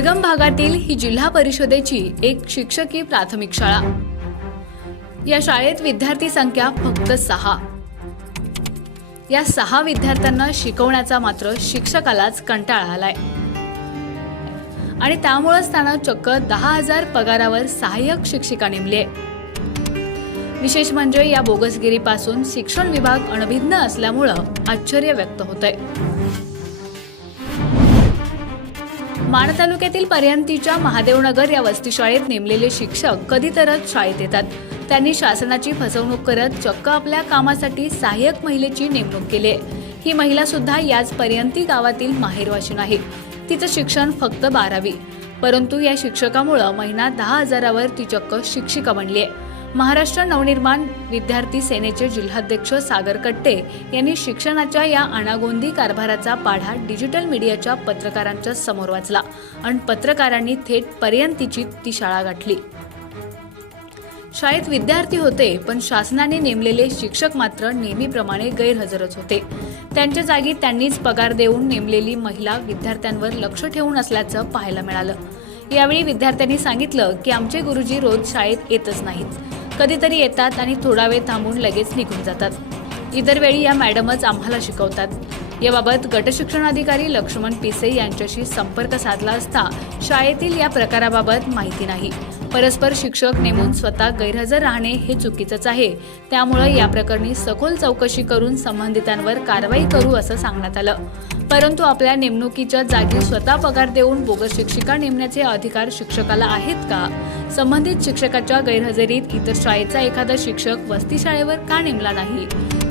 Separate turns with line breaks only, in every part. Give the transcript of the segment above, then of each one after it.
दुर्गम भागातील ही जिल्हा परिषदेची एक शिक्षकी प्राथमिक शाळा. या शाळेत विद्यार्थी संख्या फक्त सहा. या सहा विद्यार्थ्यांना शिकवण्याचा मात्र शिक्षकालाच कंटाळा आलाय. आणि त्यामुळेच त्यानं चक्क दहा हजार पगारावर सहाय्यक शिक्षिका नेमली आहे विशेष म्हणजे या बोगसगिरीपासून शिक्षण विभाग अनभिज्ञ असल्यामुळं आश्चर्य व्यक्त होतंय. माण तालुक्यातील पर्यंतीच्या महादेवनगर या वस्तीशाळेत नेमलेले शिक्षक कधी तरच शाळेत येतात. त्यांनी शासनाची फसवणूक करत चक्क आपल्या कामासाठी सहाय्यक महिलेची नेमणूक केली. आहे. ही महिला सुद्धा याच पर्यंती गावातील माहेरवाशीन आहे तिचं शिक्षण फक्त बारावी. परंतु या शिक्षकामुळं महिना दहा हजारावर ती चक्क शिक्षिका बनली आहे महाराष्ट्र नवनिर्माण विद्यार्थी सेनेचे जिल्हाध्यक्ष सागर कट्टे यांनी शिक्षणाच्या या अनागोंदी कारभाराचा पाढा डिजिटल मीडियाच्या पत्रकारांच्या समोर वाचला आणि पत्रकारांनी थेट पर्यंतीची ती शाळा गाठली. शाळेत विद्यार्थी होते पण शासनाने नेमलेले शिक्षक मात्र नेहमीप्रमाणे गैरहजरच होते. त्यांच्या जागी त्यांनीच पगार देऊन नेमलेली महिला विद्यार्थ्यांवर लक्ष ठेवून असल्याचं पाहायला मिळालं. यावेळी विद्यार्थ्यांनी सांगितलं की आमचे गुरुजी रोज शाळेत येतच नाहीत. कधीतरी येतात आणि थोडा वेळ थांबून लगेच निघून जातात. इतर वेळी या मॅडमच आम्हाला शिकवतात. याबाबत गटशिक्षणाधिकारी लक्ष्मण पिसे यांच्याशी संपर्क साधला असता शाळेतील या प्रकाराबाबत माहिती नाही. परस्पर शिक्षक नेमून स्वतः गैरहजर राहणे हे चुकीचंच आहे. त्यामुळे या प्रकरणी सखोल चौकशी करून संबंधितांवर कारवाई करू असं सांगण्यात आलं. परंतु आपल्या नेमणुकीच्या जागी स्वतः पगार देऊन बोगस शिक्षिका नेमण्याचे अधिकार शिक्षकाला आहेत का? संबंधित शिक्षकाच्या गैरहजेरीत इतर शाळेचा एखादा शिक्षक वस्ती शाळेवर का नेमला नाही?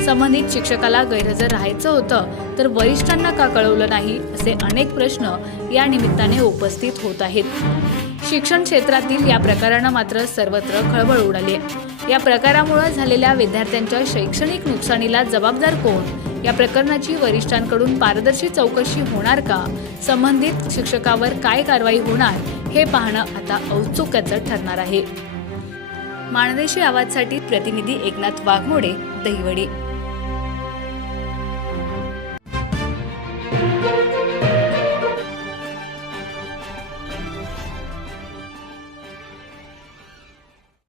संबंधित शिक्षकाला गैरहजर राहायचं होतं तर वरिष्ठांना का कळवलं नाही? असे अनेक प्रश्न या निमित्ताने उपस्थित होत आहेत. शिक्षण क्षेत्रातील या प्रकारानं मात्र सर्वत्र खळबळ उडाली आहे. या प्रकारामुळे झालेल्या विद्यार्थ्यांच्या शैक्षणिक नुकसानीला जबाबदार कोण? या प्रकरणाची वरिष्ठांकडून पारदर्शी चौकशी होणार का? संबंधित शिक्षकावर काय कारवाई होणार? हे पाहणं आता औत्सुक्याचं ठरणार आहे. माणदेशी आवाजसाठी प्रतिनिधी एकनाथ वाघमोडे दहिवडी.